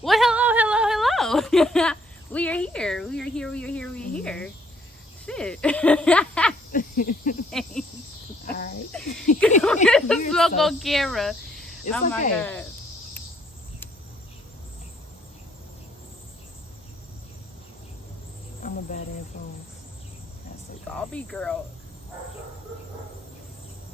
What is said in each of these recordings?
Well, hello, hello, hello. We are here. We are here. We are here. We are here. Shit. All right. Smoke on camera. It's oh okay. my god. I'm a bad influence. That's okay. Call me, girl.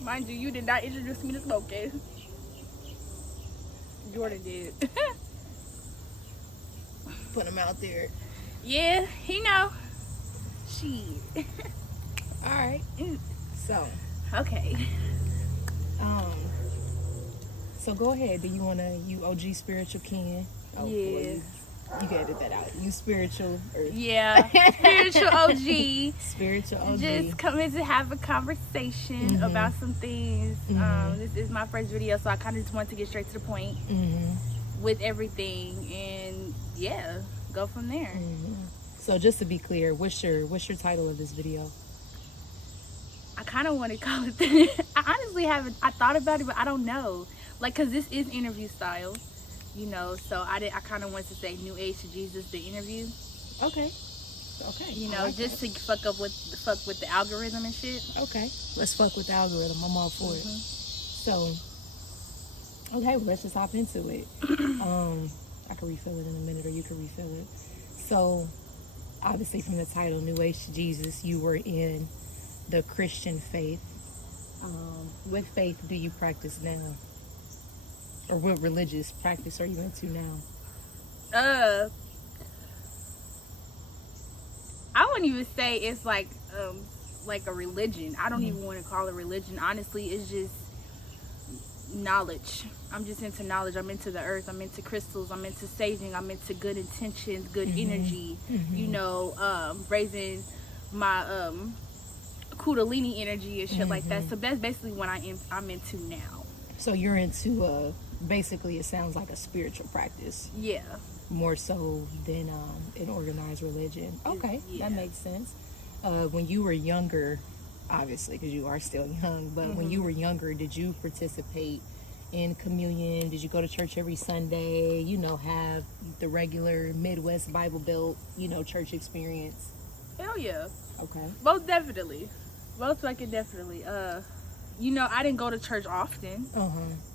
Mind you, you did not introduce me to smoking. Jordan did. Put him out there. Yeah, he know. Shit. All right. So, Okay. So go ahead. Do you wanna OG spiritual kin? Oh, Yeah. Boy, you can edit that out. You spiritual or Yeah. Spiritual OG. spiritual OG. Just coming to have a conversation about some things. This is my first video, so I kind of just want to get straight to the point with everything, and yeah, go from there. So just to be clear, what's your title of this video? I kind of want to call it that. I honestly haven't. I thought about it, but I don't know. Like, cause this is interview style, you know. So I kind of wanted to say "New Age to Jesus," the interview. Okay. Okay. You know, like just that. to fuck with the algorithm and shit. Okay. Let's fuck with the algorithm. I'm all for it. So, okay, well, let's just hop into it. I can refill it in a minute, or you can refill it. So, obviously, from the title "New Age to Jesus," you were in the Christian faith. What faith do you practice now? Or what religious practice are you into now? I wouldn't even say it's like a religion. I don't even want to call it religion. Honestly, it's just knowledge. I'm just into knowledge. I'm into the earth. I'm into crystals. I'm into saging. I'm into good intentions, good energy. You know, raising my Kundalini energy and shit like that. So that's basically what I'm into now. So you're into basically, it sounds like a spiritual practice. Yeah. More so than an organized religion. Okay, that makes sense. When you were younger, obviously, because you are still young, but when you were younger, did you participate in communion? Did you go to church every Sunday? You know, have the regular Midwest Bible Belt, you know, church experience? Hell yeah. Okay. Most definitely. Most fucking definitely. You know, I didn't go to church often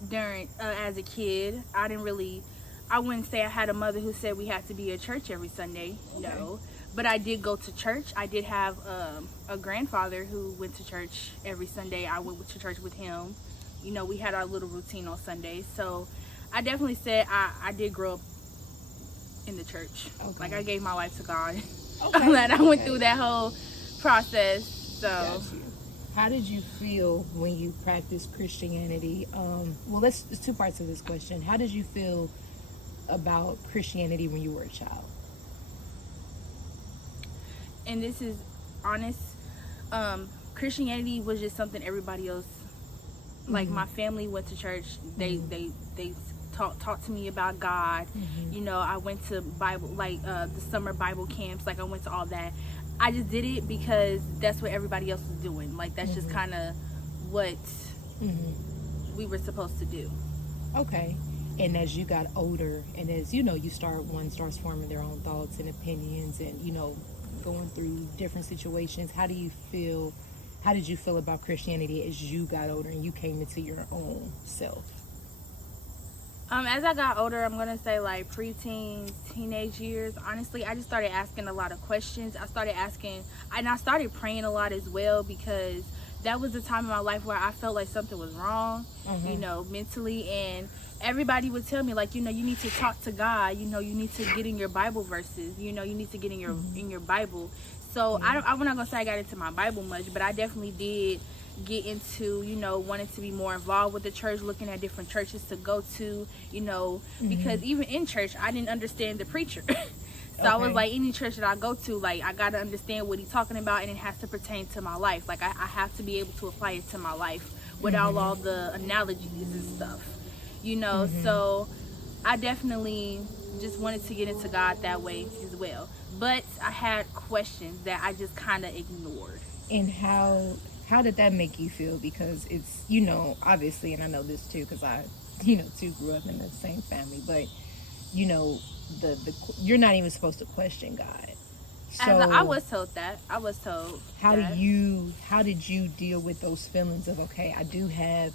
during as a kid. I wouldn't say I had a mother who said we had to be at church every Sunday. Okay. No. But I did go to church. I did have a grandfather who went to church every Sunday. I went to church with him. You know, we had our little routine on Sundays. So I definitely said I did grow up in the church. Okay. Like, I gave my life to God. Okay. I went through that whole process. So. Gotcha. How did you feel when you practiced Christianity? Well, there's two parts of this question. How did you feel about Christianity when you were a child? And this is honest. Christianity was just something everybody else, like my family went to church. They talked to me about God. You know, I went to Bible, like the summer Bible camps. Like, I went to all that. I just did it because that's what everybody else was doing. Like, that's just kind of what we were supposed to do. Okay. And as you got older, and as you know, one starts forming their own thoughts and opinions, and you know, going through different situations. How did you feel about Christianity as you got older and you came into your own self? As I got older, I'm gonna say like preteen, teenage years. Honestly, I just started asking a lot of questions. I started praying a lot as well, because that was the time in my life where I felt like something was wrong, you know, mentally. And everybody would tell me, like, you know, you need to talk to God. You know, you need to get in your Bible verses. You know, you need to get in your Bible. So I'm not gonna say I got into my Bible much, but I definitely did get into, you know, wanting to be more involved with the church, looking at different churches to go to, you know, because even in church, I didn't understand the preacher. So I was like, any church that I go to, like, I got to understand what he's talking about, and it has to pertain to my life. Like, I have to be able to apply it to my life without all the analogies and stuff, you know. So I definitely just wanted to get into God that way as well. But I had questions that I just kind of ignored. And how did that make you feel? Because it's, you know, obviously, and I know this too, because I, you know, too grew up in the same family, but you know, you're not even supposed to question God. As So I was told that. I was told how that. how did you deal with those feelings of, okay, I do have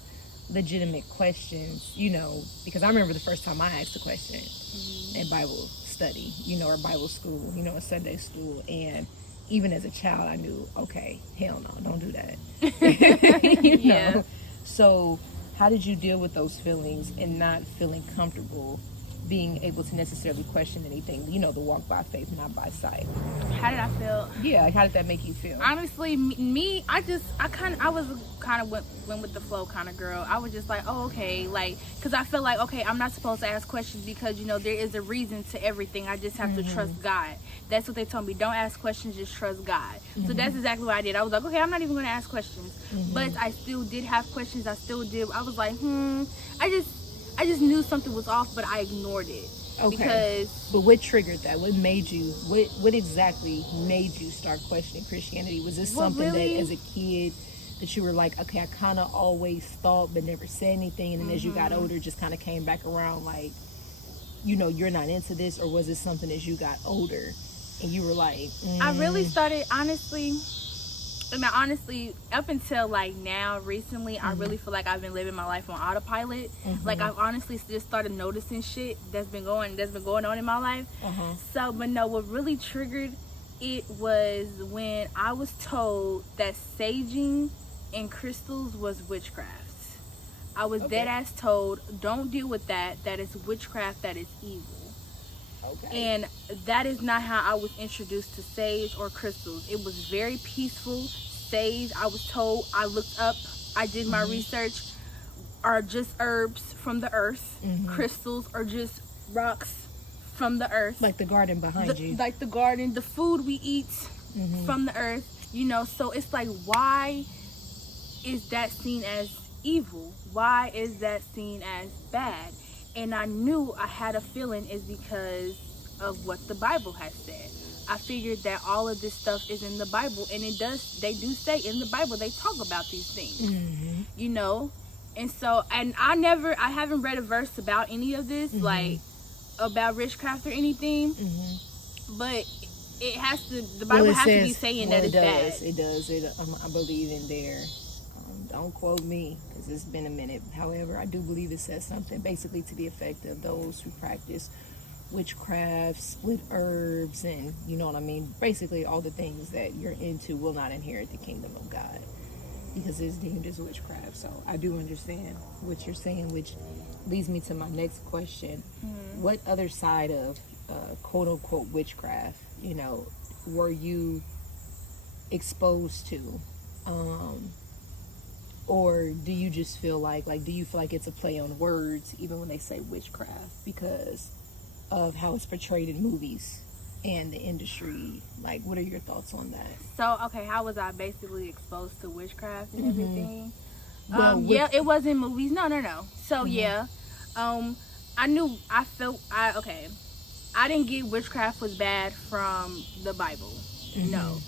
legitimate questions, you know, because I remember the first time I asked a question in Bible study, you know, or Bible school, you know, in Sunday school, and even as a child I knew, okay, hell no, don't do that. You Yeah. know. So how did you deal with those feelings and not feeling comfortable being able to necessarily question anything, you know, the walk by faith, not by sight? How did I feel? Yeah, like, how did that make you feel? Honestly, me, I was kind of went with the flow kind of girl. I was just like, oh, okay, like, because I feel like, okay, I'm not supposed to ask questions because, you know, there is a reason to everything. I just have to trust God. That's what they told me. Don't ask questions, just trust God. So that's exactly what I did. I was like, okay, I'm not even going to ask questions. But I still did have questions. I still did. I was like, I just knew something was off, but I ignored it. Okay. Because, but what triggered that? What made you? What exactly made you start questioning Christianity? Was this something really, that, as a kid, that you were like, okay, I kind of always thought but never said anything, and then as you got older, just kind of came back around, like, you know, you're not into this? Or was it something as you got older and you were like, I really started, honestly, up until like now, recently, I really feel like I've been living my life on autopilot. Like, I've honestly just started noticing shit that's been going on in my life. So, but no, what really triggered it was when I was told that saging and crystals was witchcraft. I was dead ass told, don't deal with that. That is witchcraft. That is evil. okay, And that is not how I was introduced to sage or crystals. It was very peaceful. Sage, I was told, I looked up, I did my research, are just herbs from the earth. Crystals are just rocks from the earth. like the garden behind you, Like the garden, the food we eat from the earth, you know. So it's like, why is that seen as evil? Why is that seen as bad? And I knew, I had a feeling is because of what the Bible has said. I figured that all of this stuff is in the Bible, and they do say in the Bible, they talk about these things, you know. And so, and I haven't read a verse about any of this, like about witchcraft or anything, but the Bible has to be saying that it's bad. It does. I believe in there. Don't quote me because it's been a minute. However, I do believe it says something basically to the effect of those who practice witchcraft, split herbs, and you know what I mean. Basically, all the things that you're into will not inherit the kingdom of God because it's deemed as witchcraft. So I do understand what you're saying, which leads me to my next question. What other side of quote unquote witchcraft, you know, were you exposed to? Or do you just feel like do you feel like it's a play on words even when they say witchcraft because of how it's portrayed in movies and the industry? Like, what are your thoughts on that? So, okay, how was I basically exposed to witchcraft and everything? Well, yeah, it was in movies. No. So, yeah, I didn't get witchcraft was bad from the Bible. No.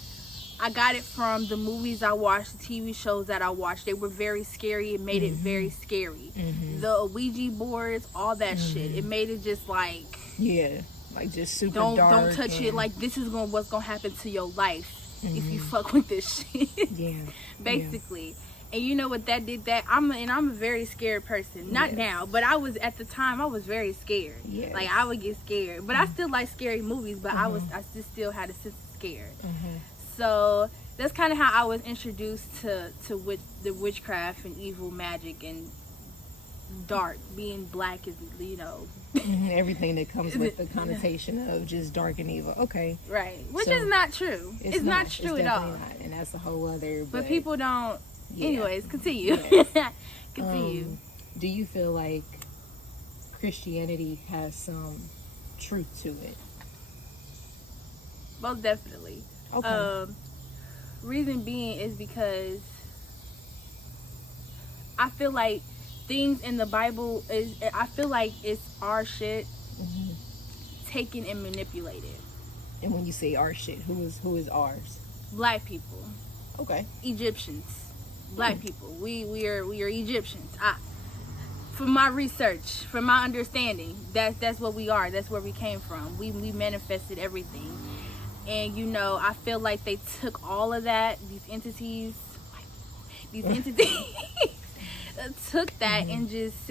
I got it from the movies I watched, the TV shows that I watched. They were very scary. It made it very scary. The Ouija boards, all that shit. It made it just like, yeah, like just super don't and touch it. Like, this is what's gonna happen to your life if you fuck with this shit. Yeah, basically. And you know what that did? That I'm a very scared person. Not now, but I was at the time. I was very scared. Yes. Like, I would get scared, but I still like scary movies. But I still had a sense of scared. So that's kind of how I was introduced to the witchcraft and evil magic and dark. Being black is, you know, everything that comes with the connotation of just dark and evil. Okay, right? Which is not true. It's not true at all. Not, and that's a whole other. But people don't. Yeah. Anyways, continue. Yes. Continue. Do you feel like Christianity has some truth to it? Most definitely. Okay. Reason being is because I feel like things in the Bible I feel like it's our shit taken and manipulated. And when you say our shit, who is ours? Black people. Okay. Egyptians. Black people. We are Egyptians. from my research, from my understanding, that's what we are. That's where we came from. We manifested everything. And you know, I feel like they took all of that, these entities took that and just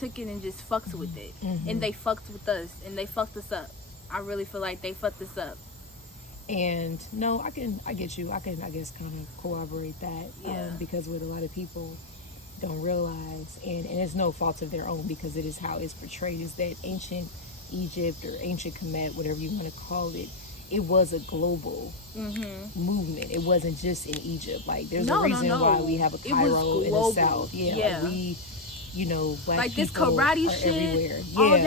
took it and just fucked with it. And they fucked with us, and they fucked us up. I really feel like they fucked us up. And no, I get you. I guess kind of corroborate that. Because what a lot of people don't realize, and it's no fault of their own, because it is how it's portrayed, is that ancient Egypt or ancient Kemet, whatever you want to call it, it was a global movement. It wasn't just in Egypt. Like, there's a reason why we have a Cairo in the south. Like we, you know, black like this people karate are shit, everywhere. all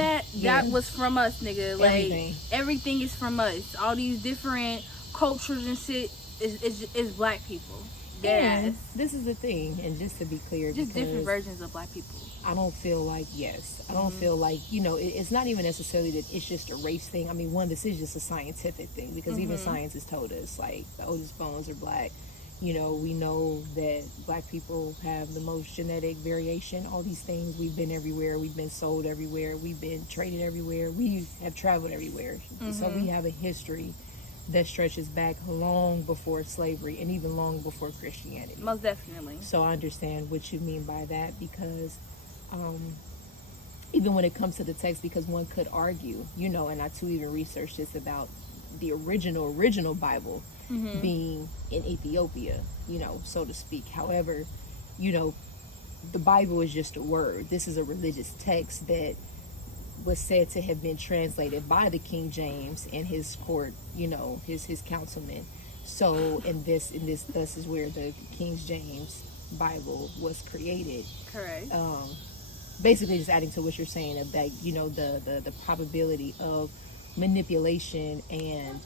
that was from us, nigga. Like everything is from us. All these different cultures and shit is black people. And this is the thing, and just to be clear, just different versions of black people. I don't feel like, I don't feel like, you know, it's not even necessarily that it's just a race thing. I mean, this is just a scientific thing, because even science has told us, like, the oldest bones are black. You know, we know that black people have the most genetic variation, all these things. We've been everywhere. We've been sold everywhere. We've been traded everywhere. We have traveled everywhere. So we have a history that stretches back long before slavery and even long before Christianity. Most definitely. So I understand what you mean by that, because even when it comes to the text, because one could argue, you know, and I too even researched this about the original Bible being in Ethiopia, you know, so to speak. However, you know, the Bible is just a word. This is a religious text that was said to have been translated by the King James and his court, you know, his councilmen. So in this thus is where the King James Bible was created. Correct. Basically just adding to what you're saying of that, you know, the probability of manipulation, and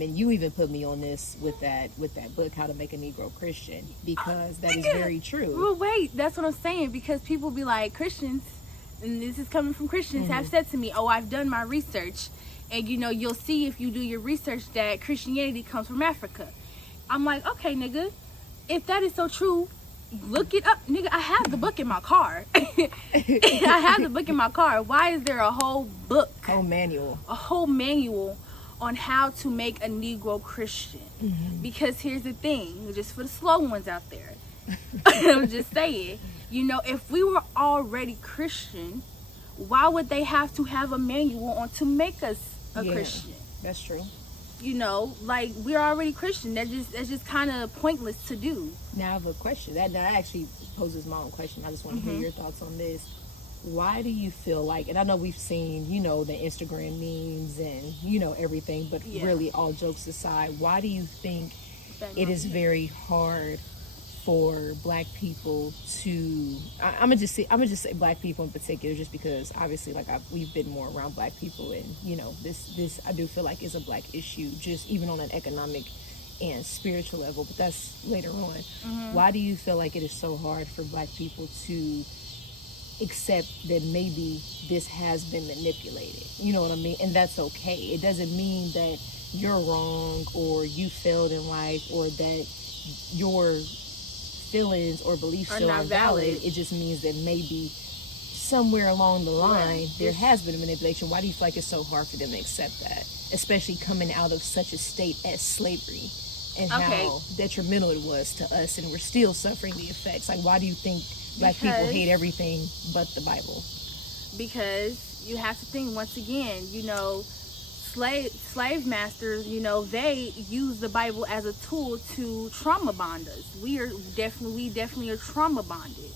you even put me on this with that book, How to Make a Negro Christian, because that is very true. Well, wait, that's what I'm saying, because people be like, Christians, and this is coming from Christians, have said to me, oh, I've done my research, and you know, you'll see if you do your research that Christianity comes from Africa. I'm like, okay, nigga, if that is so true, look it up, nigga. I have the book in my car. I have the book in my car. Why is there a whole book? A whole manual on how to make a Negro Christian. Because here's the thing, just for the slow ones out there, I'm just saying, you know, if we were already Christian, why would they have to have a manual on to make us a Christian? That's true. You know, like, we're already Christian. That's just kind of pointless to do. Now I have a question. That actually poses my own question. I just want to hear your thoughts on this. Why do you feel like, and I know we've seen, you know, the Instagram memes and, you know, everything, but really, all jokes aside, why do you think it is very hard for black people to, I'm gonna just say black people in particular, just because obviously, like, we've been more around black people, and you know, this I do feel like is a black issue, just even on an economic and spiritual level, but that's later on. Why do you feel like it is so hard for black people to accept that maybe this has been manipulated? You know what I mean? And that's okay. It doesn't mean that you're wrong or you failed in life or that your feelings or beliefs still are valid. It just means that maybe somewhere along the line there has been a manipulation. Why do you feel like it's so hard for them to accept that, especially coming out of such a state as slavery, and how detrimental it was to us, and we're still suffering the effects? Like, why do you think black people hate everything but the Bible? Because you have to think, once again, you know, slave masters, you know, they use the Bible as a tool to trauma bond us. We definitely are trauma bonded.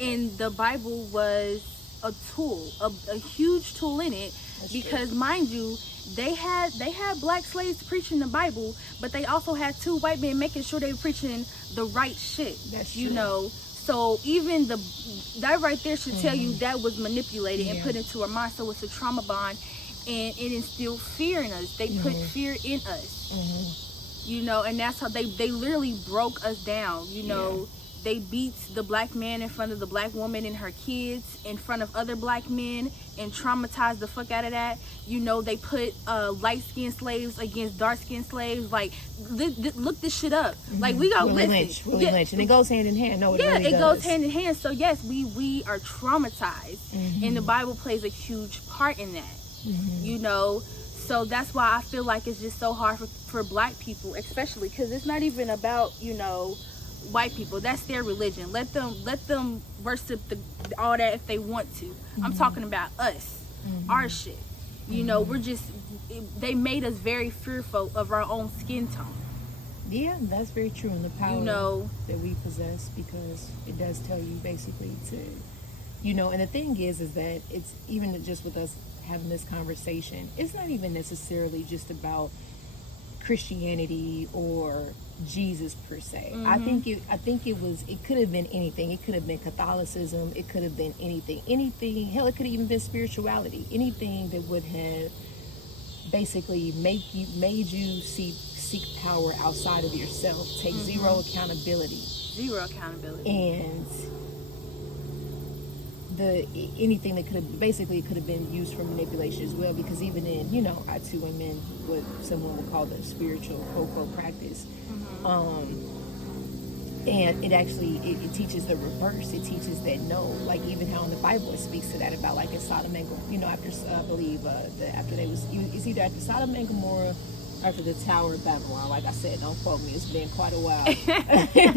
And the Bible was a tool, a huge tool in it. That's because true. Mind you, they had black slaves preaching the Bible, but they also had two white men making sure they were preaching the right shit. That's you true. know. So even that right there should tell you that was manipulated and put into our mind. So it's a trauma bond. And it instilled fear in us. They put fear in us. You know, and that's how they literally broke us down. You know, they beat the black man in front of the black woman and her kids in front of other black men and traumatize the fuck out of that. You know, they put light-skinned slaves against dark-skinned slaves. Like, look this shit up. Like, we go Willie Lynch, and it goes hand in hand. No, it really it does. goes hand in hand. So yes, we are traumatized, and the Bible plays a huge part in that. You know, so that's why I feel like it's just so hard for black people, especially because it's not even about, you know, white people. That's their religion. Let them worship all that if they want to. I'm talking about us, our shit. You know, they made us very fearful of our own skin tone. Yeah, that's very true, and the power, you know, that we possess, because it does tell you basically to, you know, and the thing is that it's even just with us having this conversation, it's not even necessarily just about Christianity or Jesus per se. I think it could have been anything. It could have been Catholicism. It could have been anything. Hell, it could have even been spirituality. Anything that would have basically made you seek power outside of yourself. Take zero accountability. And anything that could have been used for manipulation as well, because even in, you know, I too am in what someone would call the spiritual quote practice, and it actually it teaches the reverse. It teaches that no, like even how in the Bible it speaks to that, about like in Sodom and Gomorrah, you know, after I believe after it's either after Sodom and Gomorrah, after the Tower of Babylon. Like I said, don't quote me, it's been quite a while.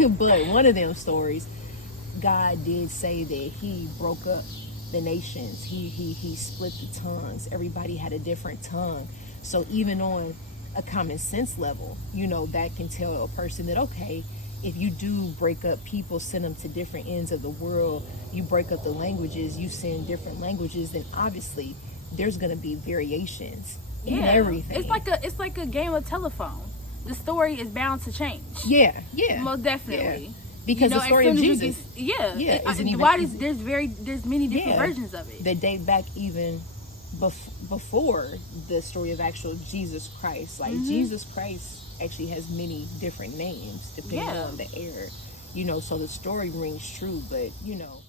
But one of them stories, God did say that he broke up the nations. He split the tongues. Everybody had a different tongue. So even on a common sense level, you know, that can tell a person that, okay, if you do break up people, send them to different ends of the world, you break up the languages, you send different languages, then obviously there's going to be variations in everything. It's like a game of telephone. The story is bound to change. Yeah. Most definitely. Yeah. Because the story of Jesus, there's many different versions of it that date back even before the story of actual Jesus Christ. Like Jesus Christ actually has many different names depending on the era, you know. So the story rings true, but you know.